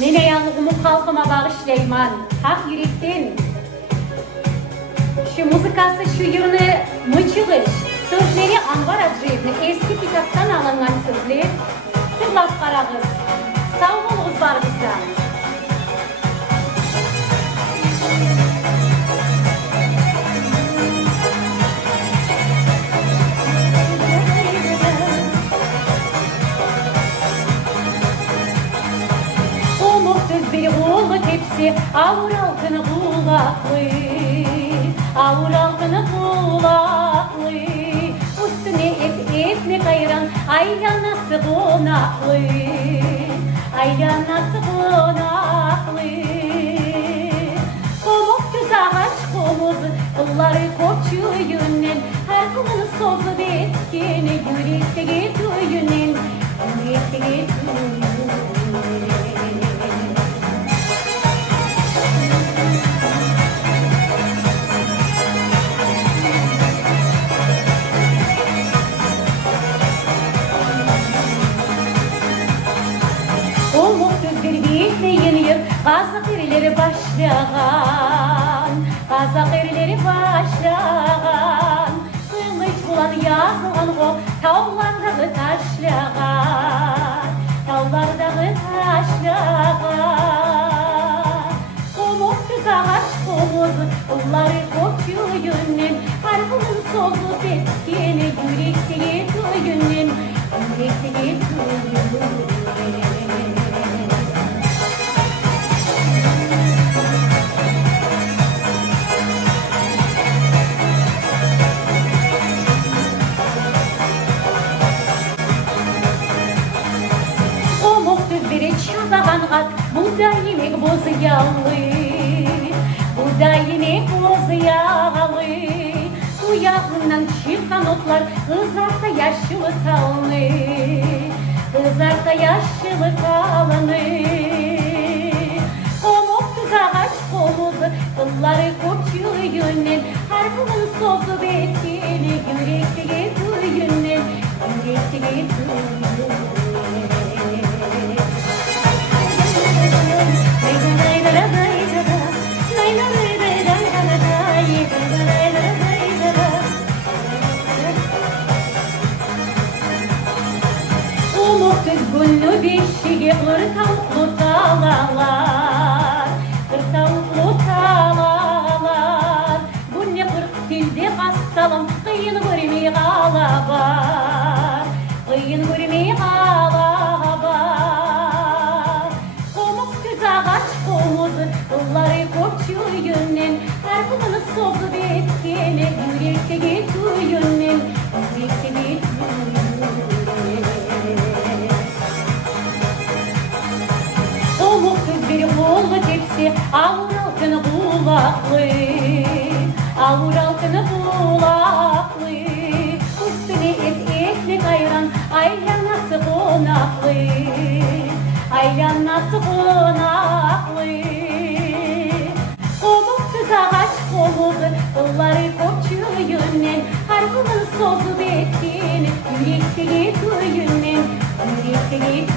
Mene yanlığımı halkıma bağışlayman, hak yürekten. Şu muzikası, şu yürüne mıçılış, sözleri Anvar Acıyev'nin eski kitaptan alınan sözler, tırlap karağız, sağ olunuz var bizden. Bir oğlu tepsi, avur altını kulaklı, avur altını kulaklı, üstüne epne kayıran aylanası konaklı, aylanası konaklı. Komuk düz ağaç komuzu, kılları koçu yünden, her kumunu sozu betkeni, yürekte getüyünden, yürekte getüyünden. Kazak erileri başlayan, kazak erileri başlayan, kılıç bulan yazılan o tavlardağı taşlayan, tavlardağı taşlayan. Komuk düz ağaç komuzu, onları koçu yünden, harfının sozu betkeni, yürekte getüyünden, yürekte getüyünden. Buğday yemek bozu yağlı, buğday yemek bozu yağlı. Bu yağından çıkan otlar kızarsa yaşlı kalını, kızarsa yaşlı kalını. Komuk düz ağaç komuzu, kılları koçu yünden, harfının sozu betkeni, yürekte getüyünden, yürekte getüyünden. Günlü beşiğe kırtavuklu talalar, kırtavuklu talalar. Bu ne kırk dilde kassalım, kıyın görmeyi kalabar, kıyın görmeyi kalabar. Komuk düz ağaç komuzu, kılları koçu yünden, her kılını sozu betkeni, yürekte getüyünden, yürekte getüyünden. Avur altını kulaklı, avur altını kulaklı, üstüne ekmek ayıran aylanası konaklı, aylanası konaklı. Komuk düz ağaç komuzu, kılları koçu yünden, harfının sozu betkeni, yürekte getüyünden, yürekte getüyünden.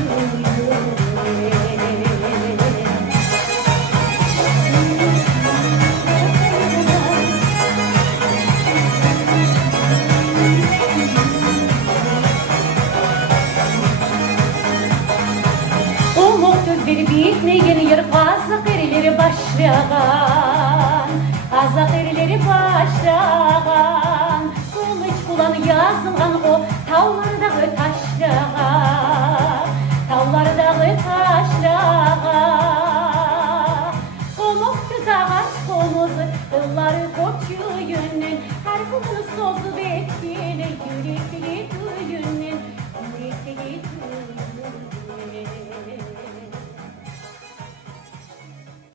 Bir yeni yer kazak erileri başlayan, kazak erileri başlayan.